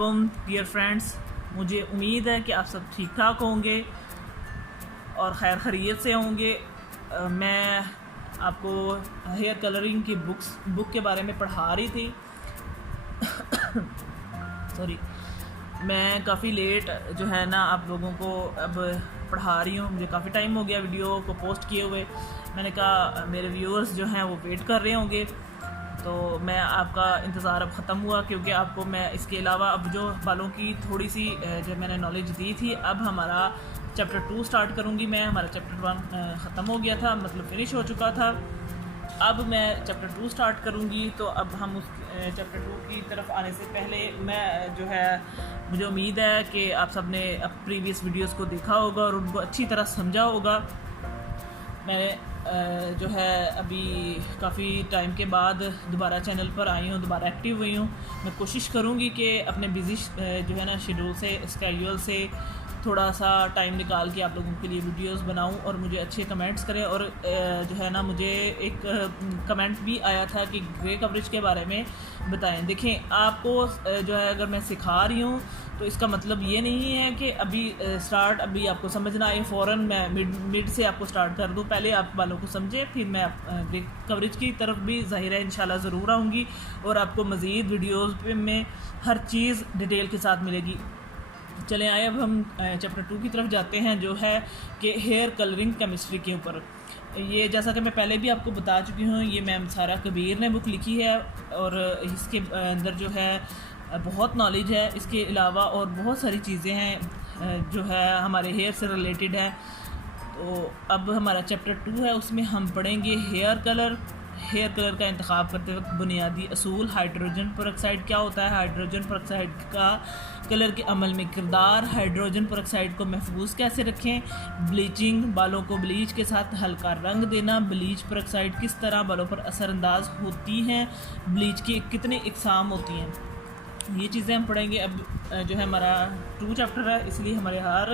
वालेकुम dear friends. मुझे उम्मीद है कि आप सब ठीक ठाक होंगे और खैर खैरियत से होंगे। मैं आपको हेयर कलरिंग की बुक के बारे में पढ़ा रही थी। सॉरी, मैं काफ़ी लेट जो है ना आप लोगों को अब पढ़ा रही हूँ। मुझे काफ़ी टाइम हो गया वीडियो को पोस्ट किए हुए। मैंने कहा मेरे व्यूअर्स जो हैं वो वेट कर रहे होंगे, तो मैं आपका इंतज़ार अब ख़त्म हुआ, क्योंकि आपको मैं इसके अलावा अब जो बालों की थोड़ी सी जो मैंने नॉलेज दी थी, अब हमारा चैप्टर 2 स्टार्ट करूँगी मैं। हमारा चैप्टर 1 ख़त्म हो गया था, मतलब फिनिश हो चुका था। अब मैं चैप्टर 2 स्टार्ट करूँगी, तो अब हम उस चैप्टर 2 की तरफ आने से पहले मैं जो है, मुझे उम्मीद है कि आप सब ने अब प्रीवियस वीडियोस को देखा होगा और उनको अच्छी तरह समझा होगा। मैं जो है अभी काफ़ी टाइम के बाद दोबारा चैनल पर आई हूँ, दोबारा एक्टिव हुई हूँ। मैं कोशिश करूँगी कि अपने बिज़ी जो है ना शेड्यूल से, स्केड्यूल से थोड़ा सा टाइम निकाल के आप लोगों के लिए वीडियोस बनाऊं और मुझे अच्छे कमेंट्स करें। और जो है ना, मुझे एक कमेंट भी आया था कि ग्रे कवरेज के बारे में बताएं। देखें, आपको जो है अगर मैं सिखा रही हूँ तो इसका मतलब ये नहीं है कि अभी अभी आपको समझना आए फ़ौरन मैं मिड से आपको स्टार्ट कर दूँ। पहले आप बालों को समझे, फिर मैं ग्रे कवरेज की तरफ भी ज़ाहिर है इंशाल्लाह ज़रूर आऊँगी और आपको मज़ीद वीडियोज़ में हर चीज़ डिटेल के साथ मिलेगी। चले आए, अब हम चैप्टर 2 की तरफ जाते हैं, जो है कि हेयर कलरिंग केमिस्ट्री के ऊपर। ये जैसा कि मैं पहले भी आपको बता चुकी हूँ, ये मैम सारा कबीर ने बुक लिखी है और इसके अंदर जो है बहुत नॉलेज है। इसके अलावा और बहुत सारी चीज़ें हैं जो है हमारे हेयर से रिलेटेड है। तो अब हमारा चैप्टर 2 है, उसमें हम पढ़ेंगे हेयर कलर। हेयर कलर का इंतखाब करते वक्त बुनियादी असूल। हाइड्रोजन परऑक्साइड क्या होता है, हाइड्रोजन परऑक्साइड का कलर के अमल में किरदार, हाइड्रोजन परऑक्साइड को महफूज कैसे रखें, ब्लीचिंग, बालों को ब्लीच के साथ हल्का रंग देना, ब्लीच परऑक्साइड किस तरह बालों पर असरअंदाज होती हैं, ब्लीच की कितनी इकसाम होती हैं, ये चीज़ें हम पढ़ेंगे। अब जो है हमारा 2 चैप्टर है, इसलिए हमारे हर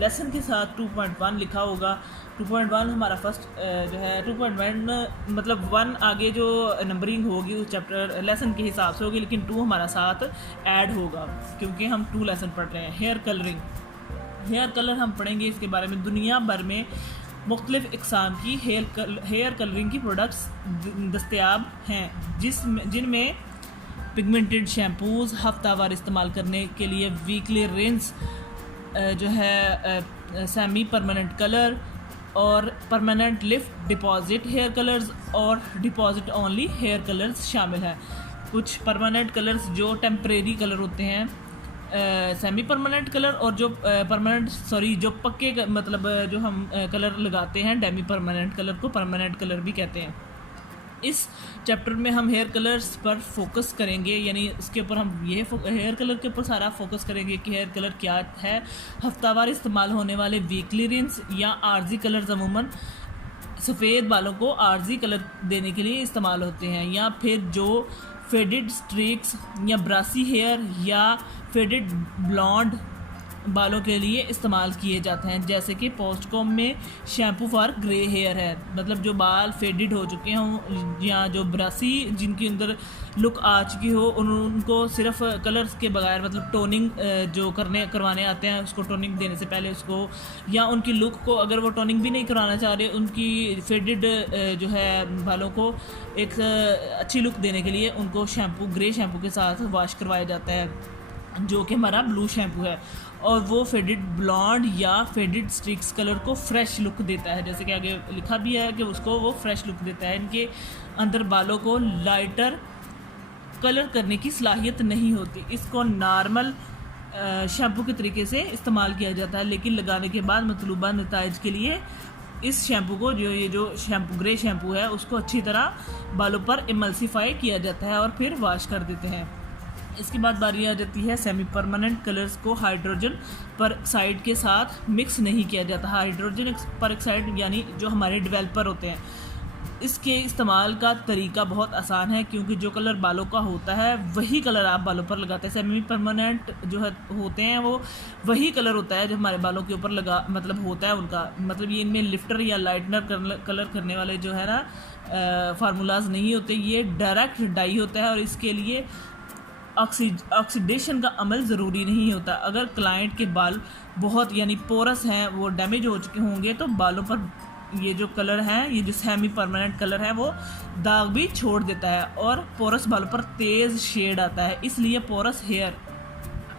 लेसन के साथ 2.1 लिखा होगा। 2.1 हमारा फर्स्ट जो है 2.1 मतलब 1 आगे जो नंबरिंग होगी उस चैप्टर लेसन के हिसाब से होगी, लेकिन 2 हमारा साथ ऐड होगा क्योंकि हम 2 लेसन पढ़ रहे हैं। हेयर कलरिंग, हेयर कलर हम पढ़ेंगे। इसके बारे में दुनिया भर में मुख्तलिफ़ इक़साम की हेयर कलरिंग की प्रोडक्ट्स दस्तयाब हैं, जिनमें पिगमेंटेड शैम्पूज़, हफ्तावार इस्तेमाल करने के लिए वीकली रिंस, जो है सेमी परमानेंट कलर और permanent lift deposit hair colours और डिपॉजिट ओनली हेयर कलर्स शामिल हैं। कुछ परमानेंट कलर्स जो टेम्परेरी कलर होते हैं, सेमी परमानेंट कलर, और जो जो पक्के मतलब जो हम कलर लगाते हैं डेमी परमानेंट कलर को परमानेंट कलर भी कहते हैं। इस चैप्टर में हम हेयर कलर्स पर फोकस करेंगे, यानी इसके ऊपर हम हेयर कलर के ऊपर सारा फोकस करेंगे कि हेयर कलर क्या है। हफ्तावार इस्तेमाल होने वाले वीकली रिंस या आर्जी कलर्स अमूमन सफ़ेद बालों को आर्जी कलर देने के लिए इस्तेमाल होते हैं, या फिर जो फेडेड स्ट्रीक्स या ब्रासी हेयर या फेडेड ब्लॉन्ड बालों के लिए इस्तेमाल किए जाते हैं, जैसे कि पोस्टकॉम में शैम्पू फॉर ग्रे हेयर है, मतलब जो बाल फेडेड हो चुके हों या जो ब्रासी जिनके अंदर लुक आ चुकी हो, उनको सिर्फ कलर्स के बगैर मतलब टोनिंग जो करवाने आते हैं, उसको टोनिंग देने से पहले उसको, या उनकी लुक को अगर वो टोनिंग भी नहीं करवाना चाह रहे, उनकी फेडेड जो है बालों को एक अच्छी लुक देने के लिए उनको ग्रे शैम्पू के साथ वॉश करवाया जाता है, जो कि हमारा ब्लू शैम्पू है। और वो फेडेड ब्लॉन्ड या फेडेड स्ट्रिक्स कलर को फ्रेश लुक देता है, जैसे कि आगे लिखा भी है कि उसको वो फ्रेश लुक देता है। इनके अंदर बालों को लाइटर कलर करने की सलाहियत नहीं होती। इसको नॉर्मल शैम्पू के तरीके से इस्तेमाल किया जाता है, लेकिन लगाने के बाद मतलूबा नताइज के लिए इस शैम्पू को ये जो शैम्पू ग्रे शैम्पू है उसको अच्छी तरह बालों पर इमल्सीफाई किया जाता है और फिर वॉश कर देते हैं। इसके बाद बारी आ जाती है सेमी परमानेंट कलर्स को हाइड्रोजन परऑक्साइड के साथ मिक्स नहीं किया जाता। हाइड्रोजन परऑक्साइड यानी जो हमारे डेवलपर होते हैं, इसके इस्तेमाल का तरीका बहुत आसान है, क्योंकि जो कलर बालों का होता है वही कलर आप बालों पर लगाते हैं। सेमी परमानेंट जो है होते हैं वो वही कलर होता है जो हमारे बालों के ऊपर मतलब होता है उनका, मतलब ये इनमें लिफ्टर या लाइटनर कलर करने वाले जो है ना फार्मूलाज नहीं होते, ये डायरेक्ट डाई होता है। और इसके लिए ऑक्सीडेशन का अमल ज़रूरी नहीं होता। अगर क्लाइंट के बाल बहुत यानी पोरस हैं, वो डैमेज हो चुके होंगे, तो बालों पर ये जो कलर है, ये जो सेमी परमानेंट कलर है, वो दाग भी छोड़ देता है और पोरस बालों पर तेज़ शेड आता है। इसलिए पोरस हेयर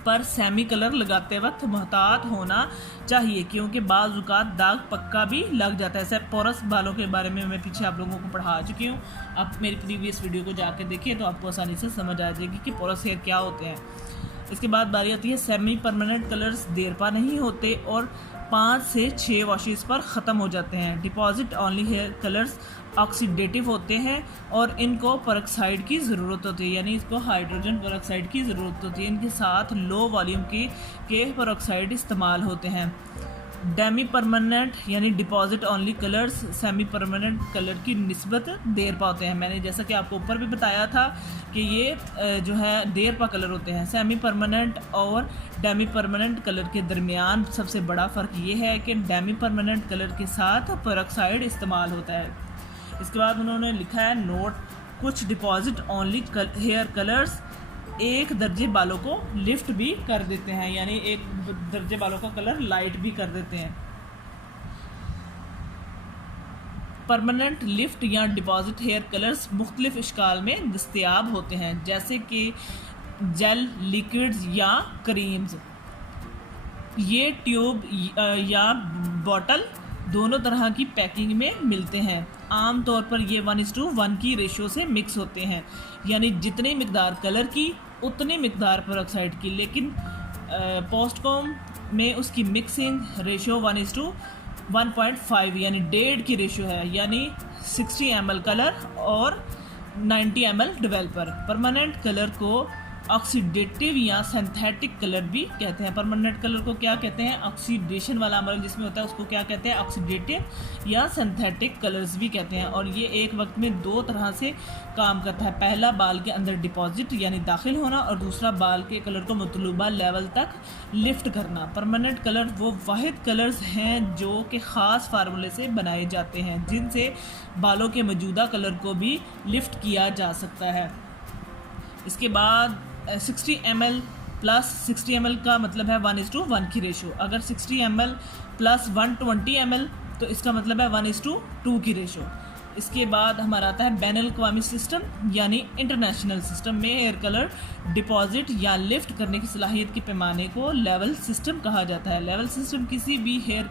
पर सेमी कलर लगाते वक्त मुहतात होना चाहिए, क्योंकि बाज़ औक़ात दाग पक्का भी लग जाता है। ऐसे पोरस बालों के बारे में मैं पीछे आप लोगों को पढ़ा चुकी हूँ। आप मेरी प्रीवियस वीडियो को जाके देखिए तो आपको आसानी से समझ आ जाएगी कि पोरस हेयर क्या होते हैं। इसके बाद बारी आती है सेमी परमानेंट कलर्स देर पा नहीं होते और 5 से 6 वॉशेस पर ख़त्म हो जाते हैं। Deposit only hair colours oxidative होते हैं और इनको पेरोक्साइड की ज़रूरत होती है, यानी इसको हाइड्रोजन पेरोक्साइड की ज़रूरत होती है। इनके साथ लो वॉल्यूम के पेरोक्साइड इस्तेमाल होते हैं। डेमी परमानेंट यानी deposit only colours semi permanent colour की निस्बत देर पा होते हैं। मैंने जैसा कि आपको ऊपर भी बताया था कि ये जो है देर पा कलर होते हैं। सेमी परमानेंट और डेमी परमानेंट कलर के दरमियान सबसे बड़ा फ़र्क ये है कि डेमी परमानेंट कलर के साथ पेरोक्साइड इस्तेमाल होता है। इसके बाद उन्होंने लिखा है नोट, कुछ डिपॉजिट ऑनली हेयर कलर्स एक दर्जे बालों को लिफ्ट भी कर देते हैं, यानी एक दर्जे बालों का कलर लाइट भी कर देते हैं। परमानेंट लिफ्ट या डिपॉजिट हेयर कलर्स मुख्तलिफ इश्काल में दस्तयाब होते हैं, जैसे कि जेल, लिक्विड्स या क्रीम्स। ये ट्यूब या बॉटल दोनों तरह की पैकिंग में मिलते हैं। आम तौर पर ये 1:1 की रेशो से मिक्स होते हैं, यानी जितनी मिकदार कलर की उतनी मिकदार पेरोक्साइड की। लेकिन पोस्टकॉम में उसकी मिक्सिंग रेशो 1:1.5 यानी 1.5 की रेशो है, यानी 60 ml कलर और 90 ml डेवलपर। परमानेंट कलर को ऑक्सीडेटिव या सिंथेटिक कलर भी कहते हैं। परमानेंट कलर को क्या कहते हैं? ऑक्सीडेशन वाला अमल जिसमें होता है उसको क्या कहते हैं? ऑक्सीडेटिव या सिंथेटिक कलर्स भी कहते हैं। और ये एक वक्त में 2 तरह से काम करता है। पहला, बाल के अंदर डिपॉजिट यानी दाखिल होना, और दूसरा, बाल के कलर को मतलूबा लेवल तक लिफ्ट करना। परमानेंट कलर वो वाहिद कलर्स हैं जो कि ख़ास फार्मूले से बनाए जाते हैं, जिनसे बालों के मौजूदा कलर को भी लिफ्ट किया जा सकता है। इसके बाद 60 ml प्लस 60 ml का मतलब है 1:1 की रेशो। अगर 60 ml प्लस 120 ml तो इसका मतलब है 1:2 की रेशो। इसके बाद हमारा आता है बैनुल अक़वामी सिस्टम यानी इंटरनेशनल सिस्टम में हेयर कलर डिपॉजिट या लिफ्ट करने की सलाहियत के पैमाने को लेवल सिस्टम कहा जाता है। लेवल सिस्टम किसी भी हेयर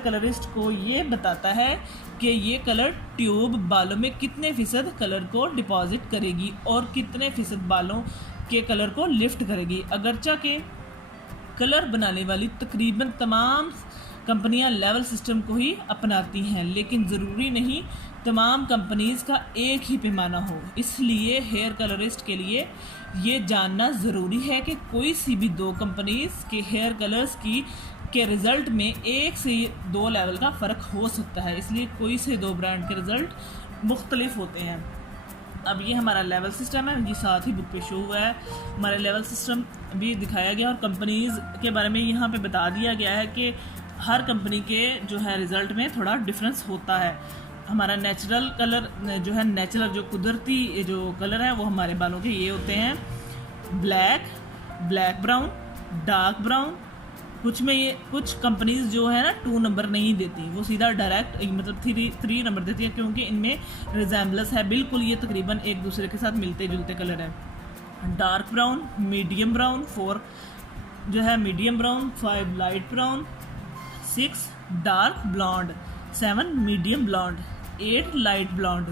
कलरिस्ट को ये बताता है कि ये कलर ट्यूब बालों में कितने फ़ीसद कलर को डिपॉजिट करेगी और कितने फ़ीसद बालों के कलर को लिफ्ट करेगी। अगरचा के कलर बनाने वाली तकरीबन तमाम कंपनियां लेवल सिस्टम को ही अपनाती हैं, लेकिन ज़रूरी नहीं तमाम कंपनीज़ का एक ही पैमाना हो। इसलिए हेयर कलरिस्ट के लिए ये जानना ज़रूरी है कि कोई सी भी 2 कंपनीज़ के हेयर कलर्स के रिज़ल्ट में 1 से 2 लेवल का फ़र्क हो सकता है। इसलिए कोई से 2 ब्रांड के रिज़ल्ट मुख्तलिफ होते हैं। अब ये हमारा लेवल सिस्टम है, ये साथ ही बुक पे शो हुआ है। हमारा लेवल सिस्टम भी दिखाया गया और कंपनीज़ के बारे में यहाँ पे बता दिया गया है कि हर कंपनी के जो है रिज़ल्ट में थोड़ा डिफरेंस होता है। हमारा नेचुरल कलर जो है, नेचुरल जो कुदरती जो कलर है वो हमारे बालों के ये होते हैं ब्लैक ब्राउन, डार्क ब्राउन। कुछ कंपनीज जो है ना 2 नंबर नहीं देती, वो सीधा डायरेक्ट मतलब 3 नंबर देती है, क्योंकि इनमें रिजेम्बलेंस है, बिल्कुल ये तकरीबन एक दूसरे के साथ मिलते जुलते कलर है। डार्क ब्राउन, मीडियम ब्राउन, 4 जो है medium brown, 5 light brown, 6 dark blond, 7 medium blond, 8 light blond,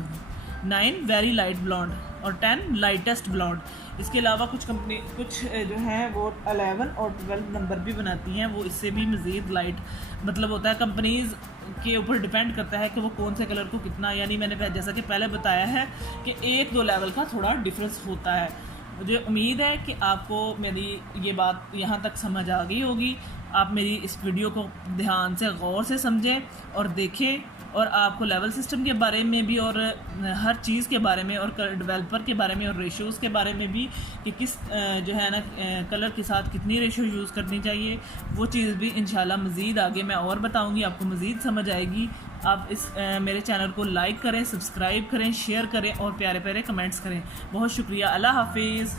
9 very light blond और 10 लाइटेस्ट ब्लॉन्ड। इसके अलावा कुछ जो हैं वो 11 और 12 नंबर भी बनाती हैं, वो इससे भी मज़ीद लाइट मतलब होता है। कंपनीज़ के ऊपर डिपेंड करता है कि वो कौन से कलर को कितना, यानी मैंने जैसा कि पहले बताया है कि 1-2 लेवल का थोड़ा डिफरेंस होता है। मुझे उम्मीद है कि आपको मेरी ये बात यहाँ तक समझ आ गई होगी। आप मेरी इस वीडियो को ध्यान से गौर से समझें और देखें, और आपको लेवल सिस्टम के बारे में भी और हर चीज़ के बारे में और डेवलपर के बारे में और रेशोज़ के बारे में भी कि किस जो है ना कलर के साथ कितनी रेशो यूज़ करनी चाहिए, वो चीज़ भी इंशाल्लाह मज़ीद आगे मैं और बताऊंगी, आपको मज़ीद समझ आएगी। आप इस मेरे चैनल को लाइक करें, सब्सक्राइब करें, शेयर करें और प्यारे प्यारे कमेंट्स करें। बहुत शुक्रिया। अल्लाह हाफिज़।